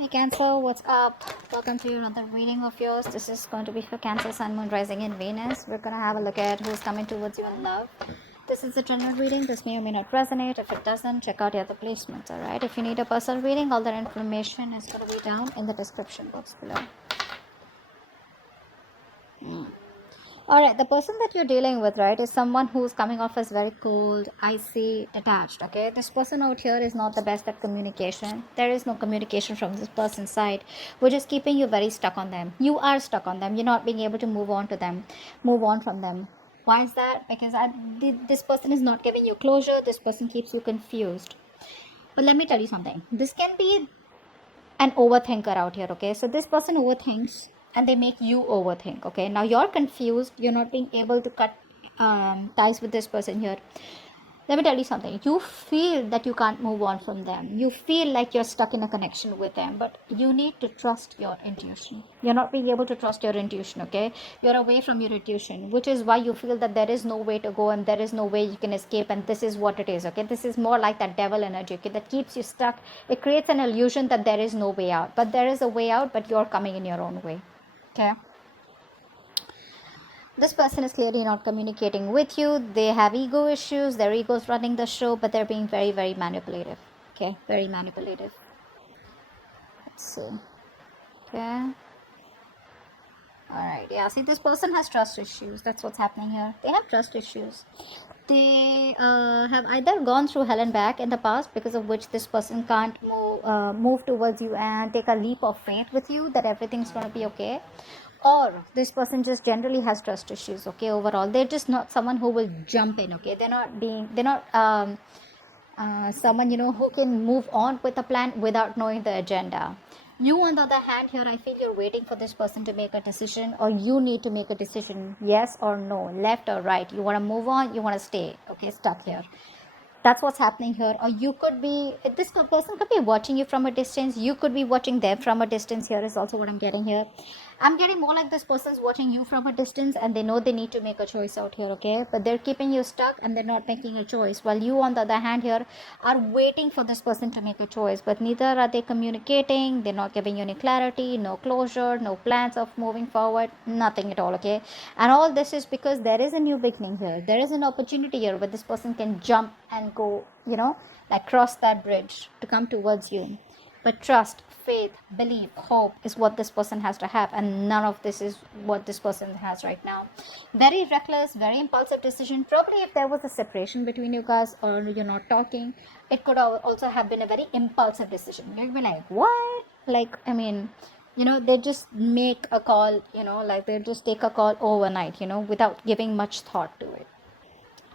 Hey Cancer, what's up? Welcome to another reading of yours. This is going to be for Cancer, Sun, Moon, Rising, and Venus. We're going to have a look at who's coming towards you in love. This is a general reading. This may or may not resonate. If it doesn't, check out the other placements, alright? If you need a personal reading, all that information is going to be down in the description box below. Alright, the person that you're dealing with, right, is someone who's coming off as very cold, icy, detached, okay? This person out here is not the best at communication. There is no communication from this person's side, which is keeping you very stuck on them. You are stuck on them. You're not being able to move on from them. Why is that? Because this person is not giving you closure. This person keeps you confused. But let me tell you something. This can be an overthinker out here, okay? So this person overthinks and they make you overthink, okay? Now you're confused, you're not being able to cut ties with this person here. Let me tell you something. You feel that you can't move on from them. You feel like you're stuck in a connection with them, but you need to trust your intuition. You're not being able to trust your intuition, okay? You're away from your intuition, which is why you feel that there is no way to go and there is no way you can escape, and this is what it is, okay? This is more like that devil energy, okay, that keeps you stuck. It creates an illusion that there is no way out, but there is a way out, but you're coming in your own way, okay? This person is clearly not communicating with you. They have ego issues. Their ego is running the show, but they're being very, very manipulative. Okay, very manipulative. Let's see. Okay. Alright, yeah, see, this person has trust issues. That's what's happening here. They have trust issues. They have either gone through hell and back in the past, because of which this person can't move towards you and take a leap of faith with you that everything's going to be okay, or this person just generally has trust issues, okay? Overall, they're just not someone who will jump in, okay? They're not someone, who can move on with a plan without knowing the agenda. You, on the other hand, here I feel you're waiting for this person to make a decision, or you need to make a decision, yes or no, left or right. You want to move on, you want to stay, okay, stuck here. That's what's happening here. Or you could be, this person could be watching you from a distance, you could be watching them from a distance. Here is also what I'm getting here. I'm getting more like this person's watching you from a distance and they know they need to make a choice out here, okay? But they're keeping you stuck and they're not making a choice, while you, on the other hand, here are waiting for this person to make a choice, but neither are they communicating. They're not giving you any clarity, no closure, no plans of moving forward, nothing at all, okay? And all this is because there is a new beginning here. There is an opportunity here where this person can jump and go, like cross that bridge to come towards you. But trust, faith, belief, hope is what this person has to have, and none of this is what this person has right now. Very reckless, very impulsive decision. Probably if there was a separation between you guys, or you're not talking, it could also have been a very impulsive decision. You'd be like, what? Like, I mean, they just make a call, like they just take a call overnight, without giving much thought to it.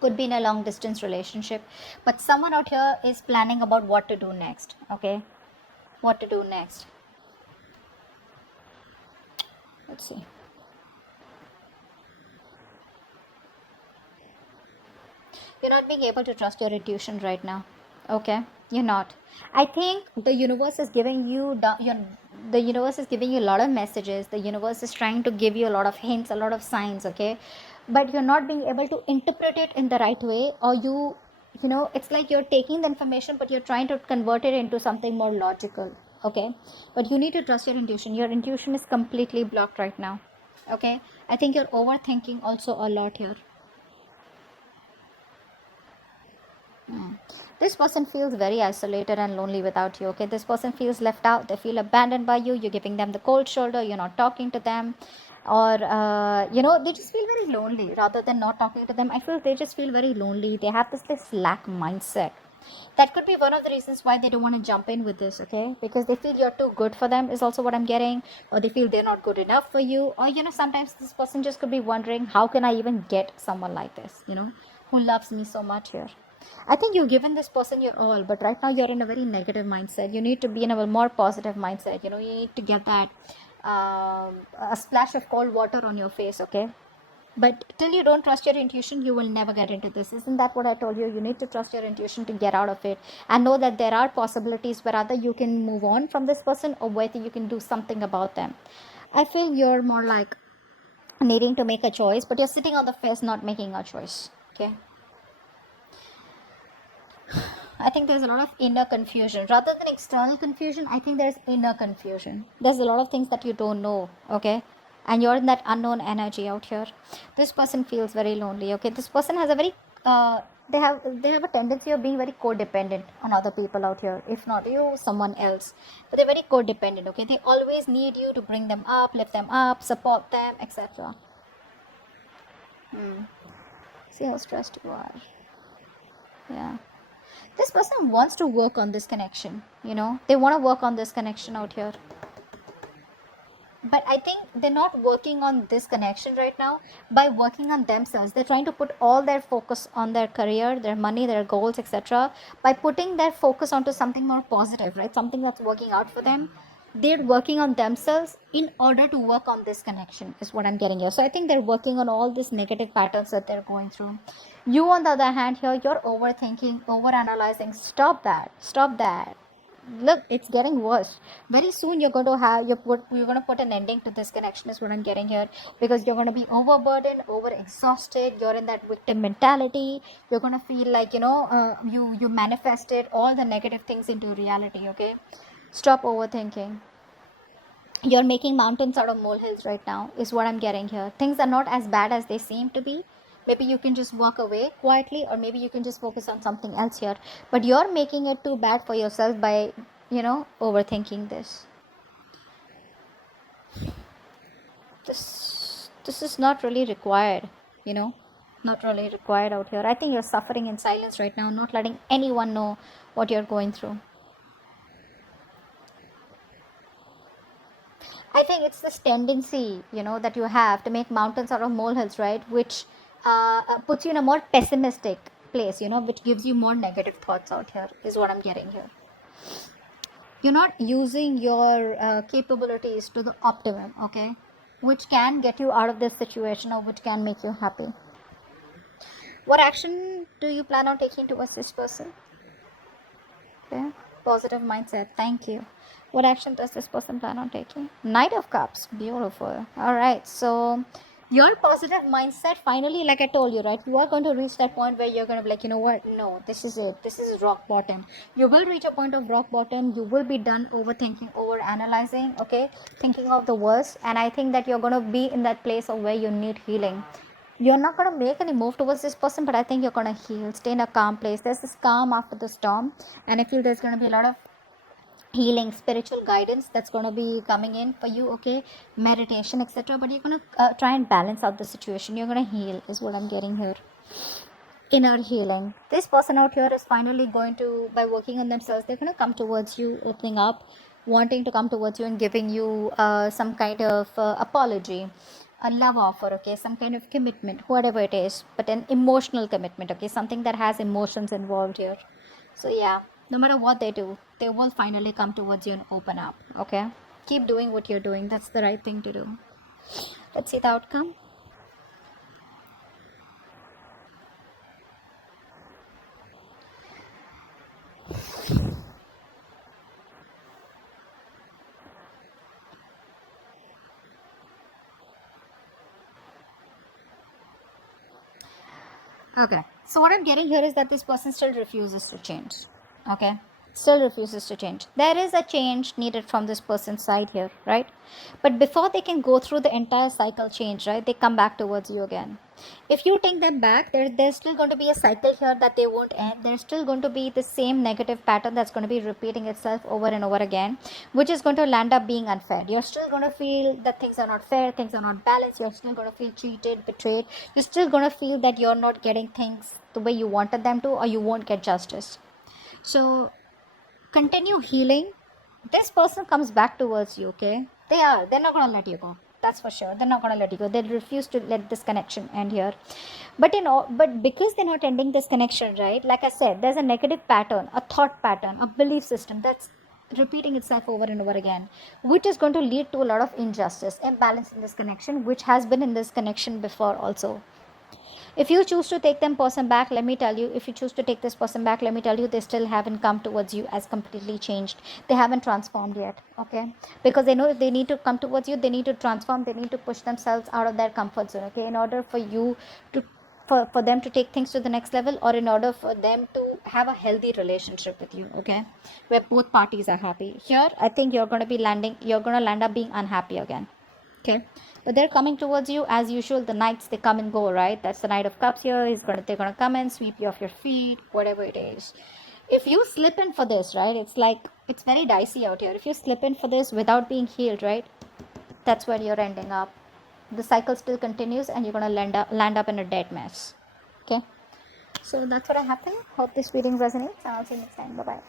Could be in a long distance relationship, but someone out here is planning about what to do next, okay? What to do next. Let's see. You're not being able to trust your intuition right now, okay? You're not. I think the universe is giving you the universe is giving you a lot of messages. The universe is trying to give you a lot of hints, a lot of signs, okay? But you're not being able to interpret it in the right way, or it's like you're taking the information but you're trying to convert it into something more logical, okay? But you need to trust your intuition. Your intuition is completely blocked right now, okay? I think you're overthinking also a lot here. This person feels very isolated and lonely without you, okay? This person feels left out. They feel abandoned by you. You're giving them the cold shoulder. You're not talking to them, or they just feel very lonely rather than not talking to them. I feel they just feel very lonely. They have this lack mindset. That could be one of the reasons why they don't want to jump in with this, okay? Because they feel you're too good for them, is also what I'm getting. Or they feel they're not good enough for you. Or sometimes this person just could be wondering, how can I even get someone like this, who loves me so much here? I think you've given this person your all, but right now you're in a very negative mindset. You need to be in a more positive mindset. You need to get that a splash of cold water on your face, okay? But till you don't trust your intuition, you will never get into this. Isn't that what I told you? You need to trust your intuition to get out of it, and know that there are possibilities where either you can move on from this person, or whether you can do something about them. I feel you're more like needing to make a choice, but you're sitting on the fence not making a choice, okay? I think there's a lot of inner confusion rather than external confusion. I think there's inner confusion. There's a lot of things that you don't know, okay? And you're in that unknown energy out here. This person feels very lonely, okay? This person has a very they have a tendency of being very codependent on other people out here. If not you, someone else. But they're very codependent, okay? They always need you to bring them up, lift them up, support them, etc. See how stressed you are. Yeah. This person wants to work on this connection, they want to work on this connection out here, but I think they're not working on this connection right now. By working on themselves, they're trying to put all their focus on their career, their money, their goals, etc. By putting their focus onto something more positive, right, something that's working out for them, they're working on themselves in order to work on this connection, is what I'm getting here. So I think they're working on all these negative patterns that they're going through. You, on the other hand, here, you're overthinking, overanalyzing. Stop that. Look, it's getting worse. Very soon you're going to have you're going to put an ending to this connection, is what I'm getting here, because you're going to be overburdened, over exhausted. You're in that victim mentality. You're going to feel like you manifested all the negative things into reality. Okay, stop overthinking. You're making mountains out of molehills right now, is what I'm getting here. Things are not as bad as they seem to be. Maybe you can just walk away quietly, or maybe you can just focus on something else here. But you're making it too bad for yourself by overthinking this. This is not really required, you know not really required out here. I think you're suffering in silence right now, not letting anyone know what you're going through. I think it's this tendency, that you have to make mountains out of molehills, right? Which puts you in a more pessimistic place, which gives you more negative thoughts out here, is what I'm getting here. You're not using your capabilities to the optimum, okay? Which can get you out of this situation, or which can make you happy. What action do you plan on taking towards this person? Okay. Positive mindset. Thank you. What action does this person plan on taking? Knight of Cups. Beautiful. All right. So your positive mindset, finally, like I told you, right, you are going to reach that point where you're going to be like, you know what? No, this is it. This is rock bottom. You will reach a point of rock bottom. You will be done overthinking, over analyzing, okay, thinking of the worst. And I think that you're going to be in that place of where you need healing. You're not going to make any move towards this person, but I think you're going to heal, stay in a calm place. There's this calm after the storm, and I feel there's going to be a lot of healing, spiritual guidance that's going to be coming in for you, okay, meditation, etc. But you're going to try and balance out the situation. You're going to heal, is what I'm getting here. Inner healing. This person out here is finally going to, by working on themselves, they're going to come towards you, opening up, wanting to come towards you and giving you some kind of apology, a love offer, okay, some kind of commitment, whatever it is, but an emotional commitment, okay, something that has emotions involved here. So yeah, no matter what they do, they will finally come towards you and open up, okay? Keep doing what you're doing. That's the right thing to do. Let's see the outcome. Okay, so what I'm getting here is that this person still refuses to change, okay? Still refuses to change. There is a change needed from this person's side here, right? But before they can go through the entire cycle change, right, they come back towards you again. If you take them back, there's still going to be a cycle here that they won't end. There's still going to be the same negative pattern that's going to be repeating itself over and over again, which is going to land up being unfair. You're still going to feel that things are not fair, things are not balanced. You're still going to feel cheated, betrayed. You're still going to feel that you're not getting things the way you wanted them to, or you won't get justice. So continue healing. This person comes back towards you, okay? They're not going to let you go. That's for sure. They're not going to let you go. They refuse to let this connection end here. But because they're not ending this connection, right, like I said, there's a negative pattern, a thought pattern, a belief system that's repeating itself over and over again, which is going to lead to a lot of injustice, imbalance in this connection, which has been in this connection before also. If you choose to take them person back, let me tell you, if you choose to take this person back, let me tell you, they still haven't come towards you as completely changed. They haven't transformed yet, okay? Because they know if they need to come towards you, they need to transform, they need to push themselves out of their comfort zone, okay? In order for for them to take things to the next level, or in order for them to have a healthy relationship with you, okay, where both parties are happy. Here I think you're going to land up being unhappy again. Okay, but they're coming towards you as usual. The knights, they come and go, right? That's the Knight of Cups here. They're gonna come and sweep you off your feet, whatever it is. If you slip in for this, right, it's very dicey out here. If you slip in for this without being healed, right, that's where you're ending up. The cycle still continues and you're gonna land up in a dead mess. Okay, so that's what happened. Hope this reading resonates, and I'll see you next time. Bye bye.